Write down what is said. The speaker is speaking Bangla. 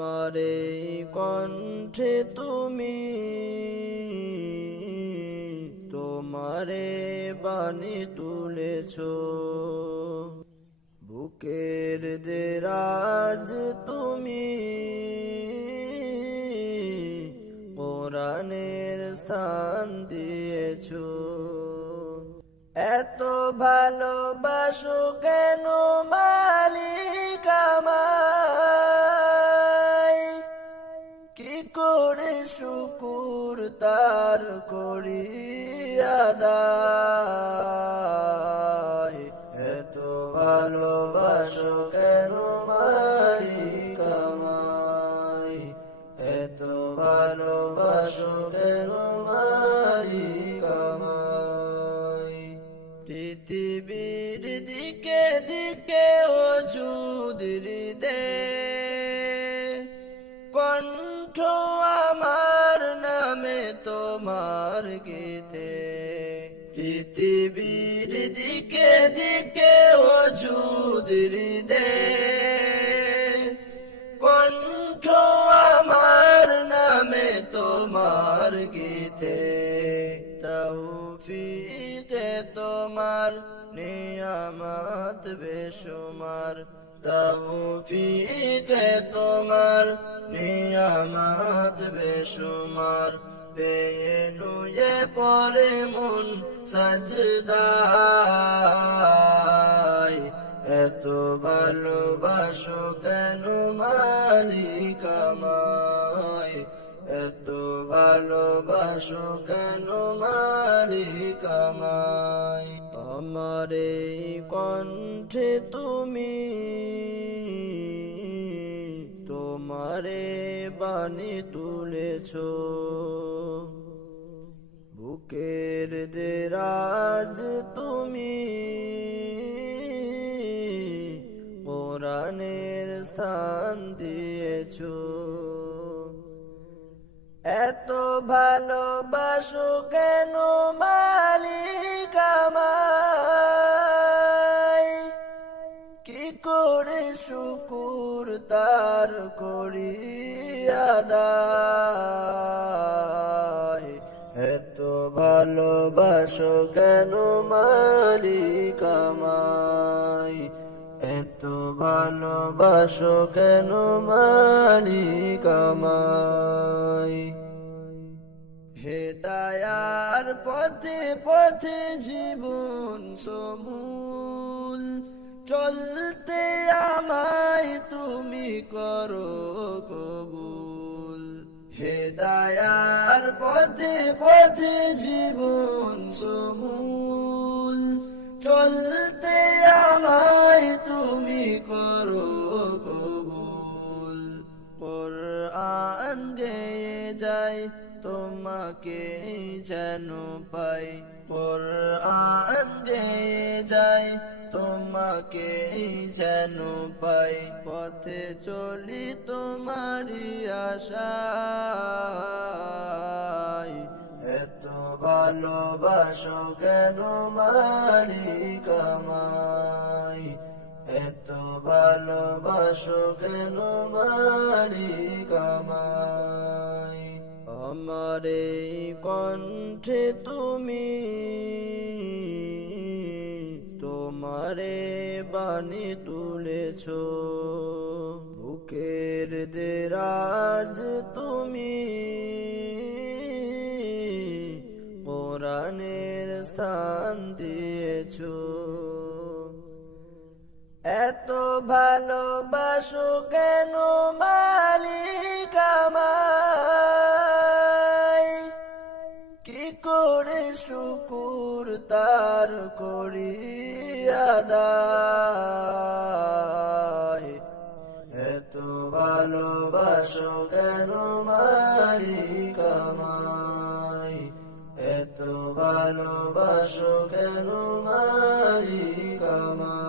আমার এই কণ্ঠে তুমি তোমারে বাণী তুলেছ, বুকের দেরাজ তুমি কোরআনের স্থান দিয়েছ। এত ভালোবাসো কেন মালিক আমায়, কি করে শুকুর তার করি আদায়। এত ভালোবাসো কেন মালিক আমায়, এত ভালোবাসো কেন মালিক আমায়। পৃথিবীর দিকে দিকে ওজুদ হৃদে, কণ্ঠ আমার নামে তোমার গীতে। পৃথিবীর দিকে দিকে ওজুদ হৃদে, কণ্ঠ আমার নামে তোমার গীতে। তৌফিকে তোমার নিয়ামত বেশুমার, তৌফিকে তোমার নিয়ামত বেশুমার। পেয়ে নুয়ে পরে মন সাজদায়, এত ভালোবাসো কেন মালিক আমায়, এত ভালোবাসো কেন মালিক আমায়। আমার এই কণ্ঠে তুমি তোমারে বাণী তুলেছ, বুকের দেরাজ তুমি কোরআনের স্থান দিয়েছ। এত ভালোবাসো কেন মালিক আমায়, কি করে শুকুর তার করি আদায়। এত ভালোবাসো কেন মালিক আমায়, এত ভালোবাসো কেন মালিক আমায়। হেদায়ার পথে পথে জীবন সমূল, চলতে আমায় তুমি করো কবুল। হেদায়ার পথে পথে জীবন সমূল, চলতে আমায় তুমি করো কবুল। কোরআন গেয়ে যায় তোমাকে যেন পাই, কোরআন গেয়ে যায় তোমাকে যেন পাই। পথে চলি তোমারি আশায়, এত ভালোবাসো কেন মালিক আমায়, এত ভালোবাসো কেন মালিক আমায়। আমার এই কণ্ঠে তুমি তোমারে বাণী তুলেছ, বুকের দেরাজ তুমি কোরআনের স্থান দিয়েছ। এত ভালোবাসো কেন মালিক আমায়, কি করে শুকুর তার করি আদায়। এত ভালোবাসো কেন মালিক আমায়, এত ভালোবাসো কেন মালিক আমায়।